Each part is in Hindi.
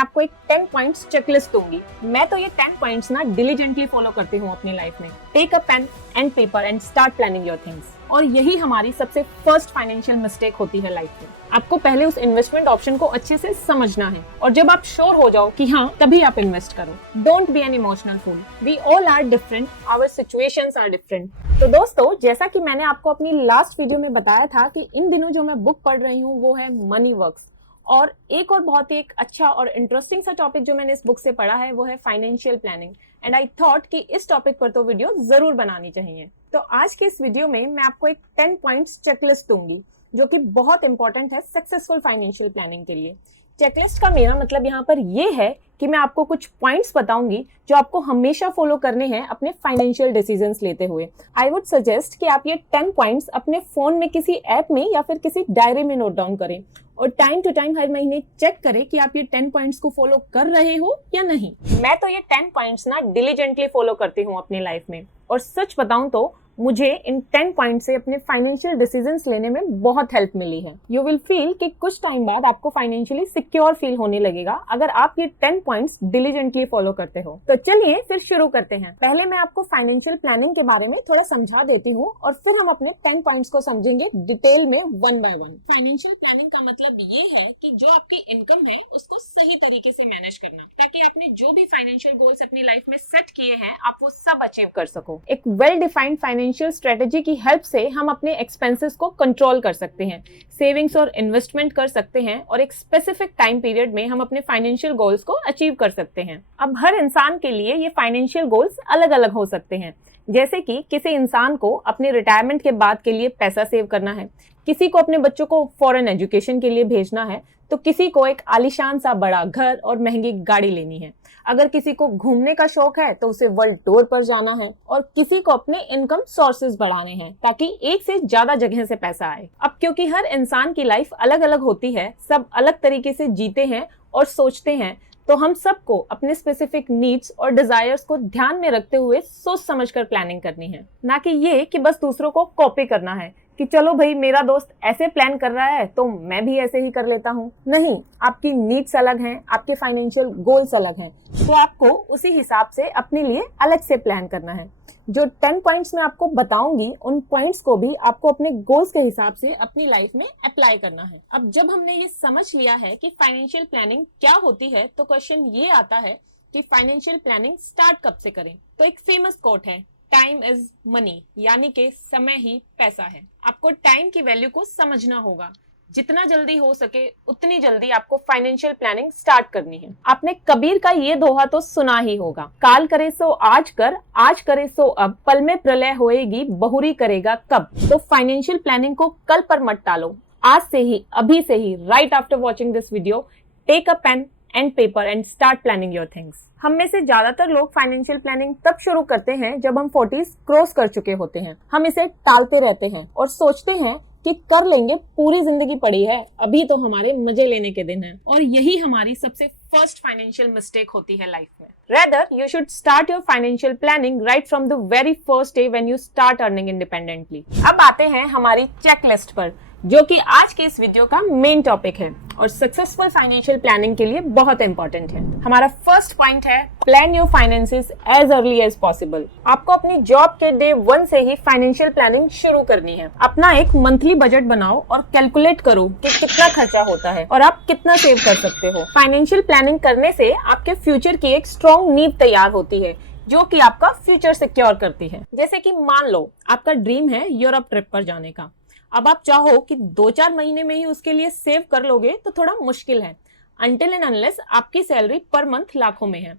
आपको एक 10 पॉइंट्स चेकलिस्ट दूंगी। मैं तो ये 10 पॉइंट्स ना डिलीजेंटली फॉलो करती हूँ अपनी लाइफ में। Take a pen and paper and start planning your things. और यही हमारी सबसे फर्स्ट फाइनेंशियल मिस्टेक होती है लाइफ में। आपको पहले उस इन्वेस्टमेंट ऑप्शन को अच्छे से समझना है और जब आप श्योर हो जाओ कि हाँ, तभी आप इन्वेस्ट करो। Don't be an emotional fool, we all are different, our situations are different. तो दोस्तों, जैसा कि मैंने आपको अपनी लास्ट वीडियो में बताया था कि इन दिनों जो मैं बुक पढ़ रही हूँ वो है मनी वर्क्स। और एक और बहुत ही एक अच्छा और इंटरेस्टिंग सा टॉपिक जो मैंने इस बुक से पढ़ा है वो है financial planning. And I thought कि इस टॉपिक पर तो वीडियो जरूर बनानी चाहिए। तो आज के इस वीडियो में मैं आपको एक 10 पॉइंट्स चेकलिस्ट दूंगी जो कि बहुत इंपॉर्टेंट है सक्सेसफुल फाइनेंशियल प्लानिंग के लिए। चेकलिस्ट का मेरा मतलब यहाँ पर ये है कि मैं आपको कुछ पॉइंट्स बताऊंगी जो आपको हमेशा फॉलो करने हैं अपने फाइनेंशियल डिसीजंस लेते हुए। आई वुड सजेस्ट कि आप ये 10 पॉइंट्स अपने फोन में किसी ऐप में या फिर किसी डायरी में नोट डाउन करें और टाइम टू टाइम हर महीने चेक करें कि आप ये 10 पॉइंट्स को फॉलो कर रहे हो या नहीं। मैं तो ये 10 पॉइंट्स ना डिलीजेंटली फॉलो करती हूँ अपनी लाइफ में और सच बताऊं तो मुझे इन 10 पॉइंट से अपने फाइनेंशियल डिसीजंस लेने में बहुत हेल्प मिली है। यू विल फील कि कुछ टाइम बाद आपको फाइनेंशियली सिक्योर फील होने लगेगा अगर आप ये 10 पॉइंट्स डिलीजेंटली फॉलो करते हो। तो चलिए फिर शुरू करते हैं। पहले मैं आपको फाइनेंशियल प्लानिंग के बारे में थोड़ा समझा देती हूँ और फिर हम अपने 10 पॉइंट्स को समझेंगे डिटेल में one by one. Financial planning का मतलब ये है कि जो आपकी इनकम है उसको सही तरीके से मैनेज करना, ताकि आपने जो भी फाइनेंशियल गोल्स अपनी लाइफ में सेट किए हैं आप वो सब अचीव कर सको। एक वेल डिफाइंड फाइनेंशियल स्ट्रेटेजी की हेल्प से हम अपने एक्सपेंसेस को कंट्रोल कर सकते हैं, सेविंग्स और इन्वेस्टमेंट कर सकते हैं और एक स्पेसिफिक टाइम पीरियड में हम अपने फाइनेंशियल गोल्स को अचीव कर सकते हैं। अब हर इंसान के लिए ये फाइनेंशियल गोल्स अलग अलग हो सकते हैं। जैसे कि किसी इंसान को अपने रिटायरमेंट के बाद के लिए पैसा सेव करना है, किसी को अपने बच्चों को फॉरेन एजुकेशन के लिए भेजना है, तो किसी को एक आलीशान सा बड़ा घर और महंगी गाड़ी लेनी है। अगर किसी को घूमने का शौक है तो उसे वर्ल्ड टूर पर जाना है और किसी को अपने इनकम सोर्सेज बढ़ाने हैं ताकि एक से ज्यादा जगह से पैसा आए। अब क्योंकि हर इंसान की लाइफ अलग अलग होती है, सब अलग तरीके से जीते हैं और सोचते हैं, तो हम सबको अपने स्पेसिफिक नीड्स और डिजायर्स को ध्यान में रखते हुए सोच समझकर प्लानिंग करनी है, ना कि ये कि बस दूसरों को कॉपी करना है कि चलो भाई मेरा दोस्त ऐसे प्लान कर रहा है तो मैं भी ऐसे ही कर लेता हूँ। नहीं, आपकी नीड्स अलग हैं, आपके फाइनेंशियल गोल्स अलग हैं, तो आपको उसी हिसाब से अपने लिए अलग से प्लान करना है। जो 10 पॉइंट्स मैं आपको बताऊंगी उन पॉइंट्स को भी आपको अपने गोल्स के हिसाब से अपनी लाइफ में अप्लाई करना है। अब जब हमने ये समझ लिया है कि फाइनेंशियल प्लानिंग क्या होती है तो क्वेश्चन ये आता है कि फाइनेंशियल प्लानिंग स्टार्ट कब से करें। तो एक फेमस कोट है, टाइम इज मनी, यानी कि समय ही पैसा है। आपको टाइम की वैल्यू को समझना होगा। जितना जल्दी हो सके उतनी जल्दी आपको फाइनेंशियल प्लानिंग स्टार्ट करनी है। आपने कबीर का ये दोहा तो सुना ही होगा, काल करे सो आज कर, आज करे सो अब, पल में प्रलय होएगी बहुरी करेगा कब। तो फाइनेंशियल प्लानिंग को कल पर मत टालो, आज से ही, अभी से ही, right after watching this video, take a pen and paper and start planning your things. हम में से ज्यादातर लोग फाइनेंशियल प्लानिंग तब शुरू करते हैं जब हम 40s क्रॉस कर चुके होते हैं। हम इसे टालते रहते हैं और सोचते हैं कि कर लेंगे, पूरी जिंदगी पड़ी है, अभी तो हमारे मजे लेने के दिन हैं। और यही हमारी सबसे फर्स्ट फाइनेंशियल मिस्टेक होती है लाइफ में। Rather, you should start your financial planning right from the very first day when you start earning independently. अब आते हैं हमारी चेकलिस्ट पर, जो कि आज के इस वीडियो का मेन टॉपिक है और सक्सेसफुल फाइनेंशियल प्लानिंग के लिए बहुत इंपॉर्टेंट है। हमारा फर्स्ट पॉइंट है, plan your finances as early as possible. आपको अपनी जॉब के डे 1 से ही फाइनेंशियल प्लानिंग शुरू करनी है। अपना एक मंथली बजट बनाओ और कैलकुलेट करो कि कितना खर्चा होता है और आप कितना सेव कर सकते हो। फाइनेंशियल प्लानिंग करने से आपके फ्यूचर की एक स्ट्रॉन्ग नींव तैयार होती है जो कि आपका फ्यूचर सिक्योर करती है। जैसे कि मान लो आपका ड्रीम है यूरोप ट्रिप पर जाने का। अब आप चाहो कि 2-4 महीने में ही उसके लिए सेव कर लोगे तो थोड़ा मुश्किल है, अनटिल एंड अनलेस आपकी सैलरी पर मंथ लाखों में है।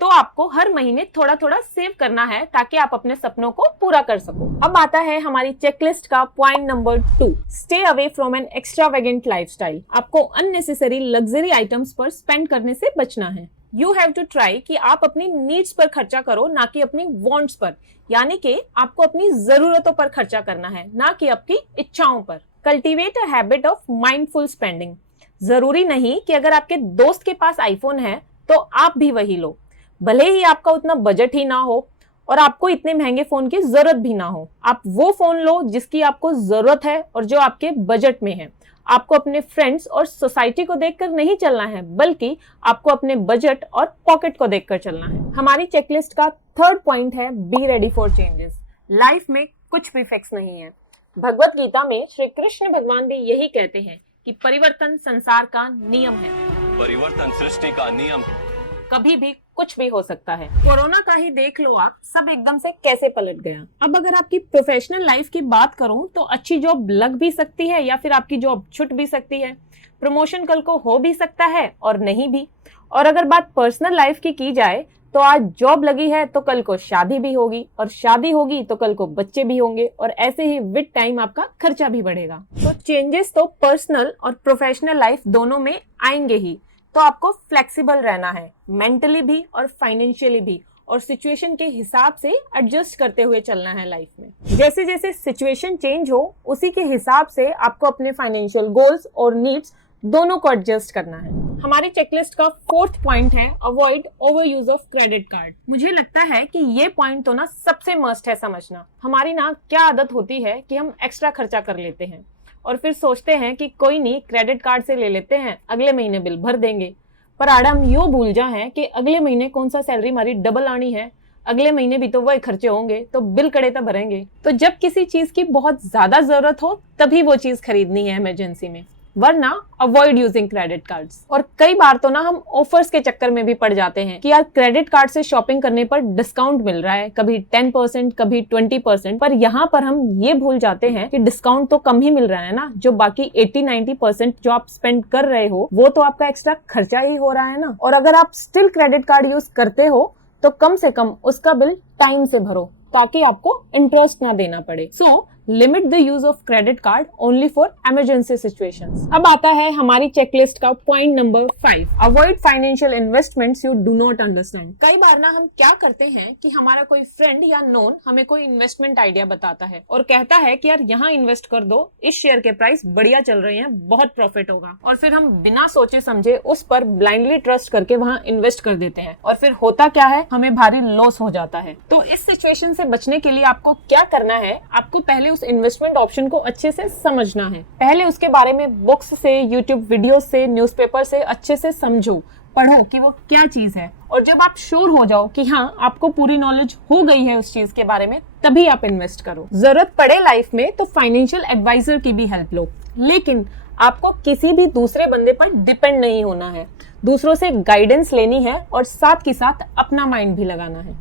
तो आपको हर महीने थोड़ा थोड़ा सेव करना है ताकि आप अपने सपनों को पूरा कर सको। अब आता है हमारी चेकलिस्ट का point number 2, stay away from an extravagant lifestyle. आपको अननेसेसरी लग्जरी आइटम्स पर स्पेंड करने से बचना है। यू हैव टू ट्राई कि आप अपनी नीड्स पर खर्चा करो, ना कि अपनी वांट्स पर, यानी कि आपको अपनी जरूरतों पर खर्चा करना है, ना कि आपकी इच्छाओं पर। Cultivate a habit of mindful spending. जरूरी नहीं कि अगर आपके दोस्त के पास आईफोन है तो आप भी वही लो, भले ही आपका उतना बजट ही ना हो और आपको इतने महंगे फोन की जरूरत भी ना हो। आप वो फोन लो जिसकी आपको जरूरत है और जो आपके बजट में है। आपको अपने फ्रेंड्स और सोसाइटी को देखकर नहीं चलना है, बल्कि आपको अपने बजट और पॉकेट को देखकर चलना है। हमारी चेकलिस्ट का थर्ड पॉइंट है be ready for changes. Life में कुछ भी फिक्स नहीं है। भगवत गीता में श्री कृष्ण भगवान भी यही कहते हैं कि परिवर्तन संसार का नियम है, परिवर्तन सृष्टि का नियम है। कभी भी कुछ भी हो सकता है। कोरोना का ही देख लो आप, सब एकदम से कैसे पलट गया। अब अगर आपकी प्रोफेशनल लाइफ की बात करूं तो अच्छी जॉब लग भी सकती है या फिर आपकी जॉब छूट भी सकती है। प्रमोशन कल को हो भी सकता है और नहीं भी। और अगर बात पर्सनल लाइफ की जाए तो आज जॉब लगी है तो कल को शादी भी होगी, और शादी होगी तो कल को बच्चे भी होंगे, और ऐसे ही विद टाइम आपका खर्चा भी बढ़ेगा। तो चेंजेस तो पर्सनल और प्रोफेशनल लाइफ दोनों में आएंगे ही। तो आपको फ्लेक्सिबल रहना है, मेंटली भी और फाइनेंशियली भी, और सिचुएशन के हिसाब से एडजस्ट करते हुए चलना है लाइफ में। जैसे जैसे सिचुएशन चेंज हो उसी के हिसाब से आपको अपने फाइनेंशियल गोल्स और नीड्स दोनों को एडजस्ट करना है। हमारी चेकलिस्ट का फोर्थ पॉइंट है avoid over use of credit card. मुझे लगता है कि ये पॉइंट तो ना सबसे मस्ट है समझना। हमारी ना क्या आदत होती है कि हम एक्स्ट्रा खर्चा कर लेते हैं और फिर सोचते हैं कि कोई नहीं, क्रेडिट कार्ड से ले लेते हैं, अगले महीने बिल भर देंगे। पर आडम यूं भूल जा है कि अगले महीने कौन सा सैलरी हमारी डबल आनी है, अगले महीने भी तो वही खर्चे होंगे, तो बिल कड़े तो भरेंगे। तो जब किसी चीज की बहुत ज्यादा जरूरत हो तभी वो चीज खरीदनी है इमरजेंसी में, वरना अवॉइड यूजिंग क्रेडिट कार्ड्स। और कई बार तो ना हम ऑफर्स के चक्कर में भी पड़ जाते हैं कि यार क्रेडिट कार्ड से शॉपिंग करने पर डिस्काउंट मिल रहा है, कभी 10%, कभी 20%। पर यहाँ पर हम ये भूल जाते हैं कि डिस्काउंट तो कम ही मिल रहा है ना, जो बाकी 80-90% जो आप स्पेंड कर रहे हो वो तो आपका एक्स्ट्रा खर्चा ही हो रहा है ना। और अगर आप स्टिल क्रेडिट कार्ड यूज करते हो तो कम से कम उसका बिल टाइम से भरो ताकि आपको इंटरेस्ट ना देना पड़े। So limit the use of credit card only for emergency situations. अब आता है हमारी चेकलिस्ट का point number 5, avoid financial investments you do not understand. कई बार ना हम क्या करते हैं कि हमारा कोई फ्रेंड या नोन हमें कोई इन्वेस्टमेंट आइडिया बताता है और कहता है कि यार यहाँ इन्वेस्ट कर दो, इस शेयर के प्राइस बढ़िया चल रहे हैं, बहुत प्रॉफिट होगा। और फिर हम बिना सोचे समझे उस पर ब्लाइंडली ट्रस्ट करके वहाँ इन्वेस्ट कर देते हैं, और फिर होता क्या है, हमें भारी लॉस हो जाता है। तो इस सिचुएशन से बचने के लिए आपको क्या करना है, आपको पहले उस इन्वेस्टमेंट ऑप्शन को अच्छे से समझना है। पहले उसके बारे में बुक्स से, यूट्यूब वीडियो से, न्यूज़पेपर से अच्छे से समझो, पढ़ो कि वो क्या चीज है। और जब आप श्योर हो जाओ कि हाँ आपको पूरी नॉलेज हो गई है उस चीज के बारे में, तभी आप इन्वेस्ट करो। जरूरत पड़े लाइफ में तो फाइनेंशियल एडवाइजर की भी हेल्प लो, लेकिन आपको किसी भी दूसरे बंदे पर डिपेंड नहीं होना है। दूसरों से गाइडेंस लेनी है और साथ के साथ अपना माइंड भी लगाना है।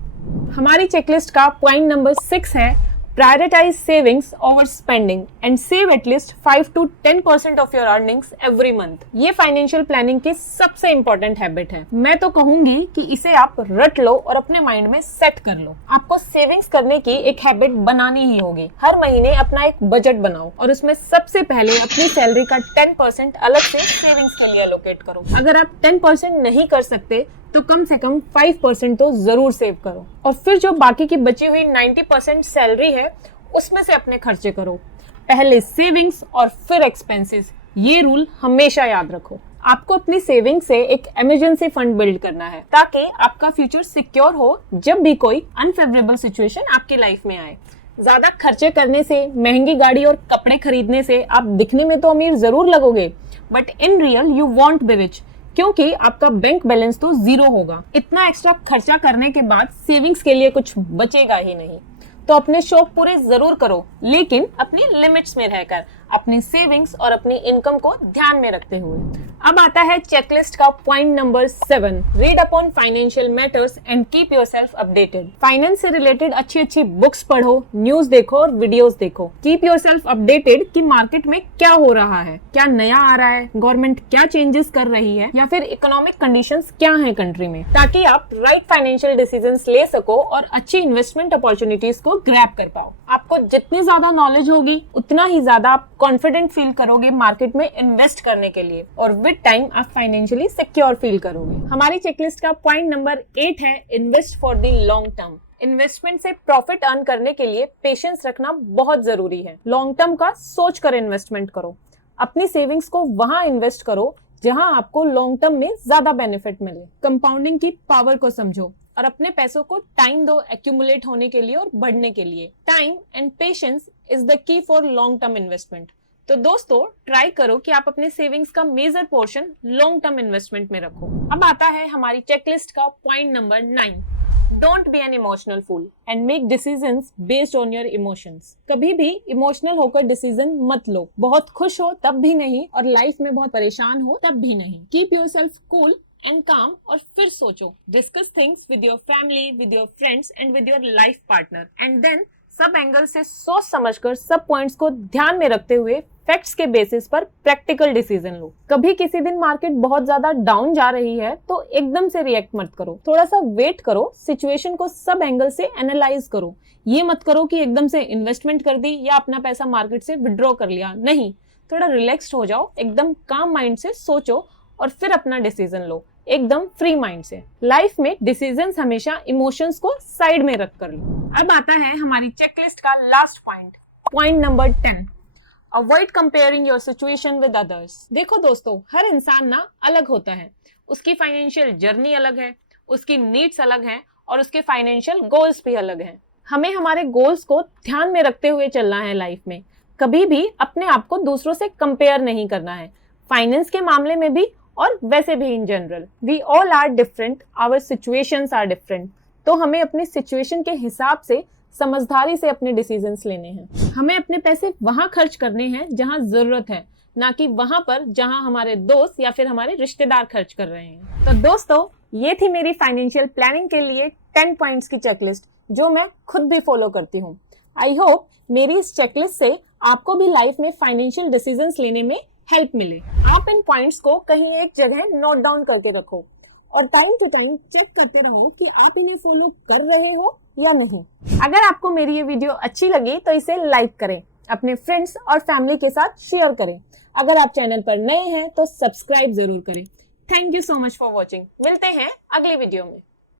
हमारी चेकलिस्ट का पॉइंट नंबर 6 है prioritize savings over spending and save at least 5 to 10% of your earnings every month। ये फाइनेंशियल प्लानिंग की सबसे इंपॉर्टेंट हैबिट है। मैं तो कहूंगी कि इसे आप रट लो और अपने माइंड में सेट कर लो। आपको सेविंग्स करने की एक हैबिट बनानी ही होगी। हर महीने अपना एक बजट बनाओ और उसमें सबसे पहले अपनी सैलरी का 10% अलग से सेविंग्स के लिए एलोकेट करो। अगर आप 10% नहीं कर सकते तो कम से कम 5% तो जरूर सेव करो, और फिर जो बाकी की बची हुई 90% सैलरी है उसमें से अपने खर्चे करो। पहले सेविंग्स और फिर एक्सपेंसेस, ये रूल हमेशा याद रखो। आपको अपनी सेविंग से एक इमरजेंसी फंड बिल्ड करना है ताकि आपका फ्यूचर सिक्योर हो जब भी कोई अनफेवरेबल सिचुएशन आपकी लाइफ में आए। ज्यादा खर्चे करने से, महंगी गाड़ी और कपड़े खरीदने से आप दिखने में तो अमीर जरूर लगोगे, but in real you want be rich, क्योंकि आपका बैंक बैलेंस तो जीरो होगा। इतना एक्स्ट्रा खर्चा करने के बाद सेविंग्स के लिए कुछ बचेगा ही नहीं। तो अपने शौक पूरे जरूर करो, लेकिन अपनी लिमिट्स में रहकर, अपनी सेविंग्स और अपनी इनकम को ध्यान में रखते हुए। अब आता है चेकलिस्ट का point number 7, read upon financial matters and keep yourself updated. Finance से रिलेटेड अच्छी अच्छी बुक्स पढ़ो, न्यूज देखो और वीडियोस देखो। कीप योरसेल्फ अपडेटेड कि मार्केट में क्या हो रहा है, क्या नया आ रहा है, गवर्नमेंट क्या चेंजेस कर रही है, या फिर इकोनॉमिक कंडीशंस क्या है कंट्री में, ताकि आप राइट फाइनेंशियल डिसीजंस ले सको और अच्छी इन्वेस्टमेंट अपॉर्चुनिटीज को ग्रैब कर पाओ। आपको जितनी ज्यादा नॉलेज होगी उतना ही ज्यादा आप कॉन्फिडेंट फील करोगे मार्केट में इन्वेस्ट करने के लिए, और विद टाइम आप फाइनेंशियली सिक्योर फील करोगे। हमारी चेकलिस्ट का पॉइंट नंबर 8 है invest for the long term. Investment से प्रॉफिट अर्न करने के लिए पेशेंस रखना बहुत जरूरी है। लॉन्ग टर्म का सोच कर इन्वेस्टमेंट करो। अपनी सेविंग्स को वहां इन्वेस्ट करो जहां आपको लॉन्ग टर्म में ज्यादा बेनिफिट मिले। कंपाउंडिंग की पावर को समझो और अपने पैसों को टाइम दो एक्यूमुलेट होने के लिए और बढ़ने के लिए। Time and patience is the key for long term investment. तो दोस्तों ट्राई करो कि आप अपने सेविंग्स का major portion long term investment में रखो। अब आता है हमारी चेकलिस्ट का point number 9। Don't be an emotional fool and make decisions based on your emotions. कभी भी इमोशनल होकर डिसीजन मत लो। बहुत खुश हो तब भी नहीं, और लाइफ में बहुत परेशान हो तब भी नहीं। कीप योरसेल्फ कूल एंड काम, और फिर सोचो। Discuss things with your family, with your friends and with your life partner, and then सब एंगल से सोच समझकर, सब पॉइंट्स को ध्यान में रखते हुए फैक्ट्स के बेसिस पर प्रैक्टिकल डिसीजन लो। कभी किसी दिन मार्केट बहुत ज्यादा डाउन जा रही है तो एकदम से रिएक्ट मत करो, थोड़ा सा वेट करो, सिचुएशन को सब एंगल से एनालाइज करो। ये मत करो कि एकदम से इन्वेस्टमेंट कर दी या अपना पैसा मार्केट से विड्रॉ कर लिया। नहीं, थोड़ा रिलैक्स्ड हो जाओ, एकदम काम माइंड से सोचो और फिर अपना डिसीजन लो, एकदम फ्री माइंड से। लाइफ में डिसीजंस हमेशा इमोशंस को साइड में रख कर लो। अब आता है हमारी चेकलिस्ट का last point, point number 10। Avoid comparing your situation with others. देखो दोस्तों, हर इंसान ना अलग होता है। उसकी फाइनेंशियल जर्नी अलग है, उसकी नीड्स अलग हैं और उसके फाइनेंशियल गोल्स भी अलग हैं। हमें हमारे गोल्स को ध्यान में रखते हुए चलना है लाइफ में। कभी भी अपने आप को दूसरों से कंपेयर नहीं करना है, फाइनेंस के मामले में भी और वैसे भी in general. We all are different, our situations are different. तो हमें अपनी सिचुएशन के हिसाब से समझदारी से अपने डिसीजंस लेने हैं। हमें अपने पैसे वहां खर्च करने हैं जहां जरूरत है, ना कि वहां पर जहां हमारे दोस्त या फिर हमारे रिश्तेदार खर्च कर रहे हैं। तो दोस्तों, ये थी मेरी फाइनेंशियल प्लानिंग के लिए 10 पॉइंट्स की चेकलिस्ट, जो मैं खुद भी फॉलो करती हूँ। आई होप मेरी इस चेकलिस्ट से आपको भी लाइफ में फाइनेंशियल डिसीजंस लेने में हेल्प मिले। आप इन पॉइंट्स को कहीं एक जगह नोट डाउन करके रखो और टाइम टू टाइम चेक करते रहो कि आप इन्हें फॉलो कर रहे हो या नहीं। अगर आपको मेरी ये वीडियो अच्छी लगी तो इसे लाइक करें, अपने फ्रेंड्स और फैमिली के साथ शेयर करें। अगर आप चैनल पर नए हैं तो सब्सक्राइब जरूर करें। Thank you so much for watching. मिलते हैं अगले वीडियो में।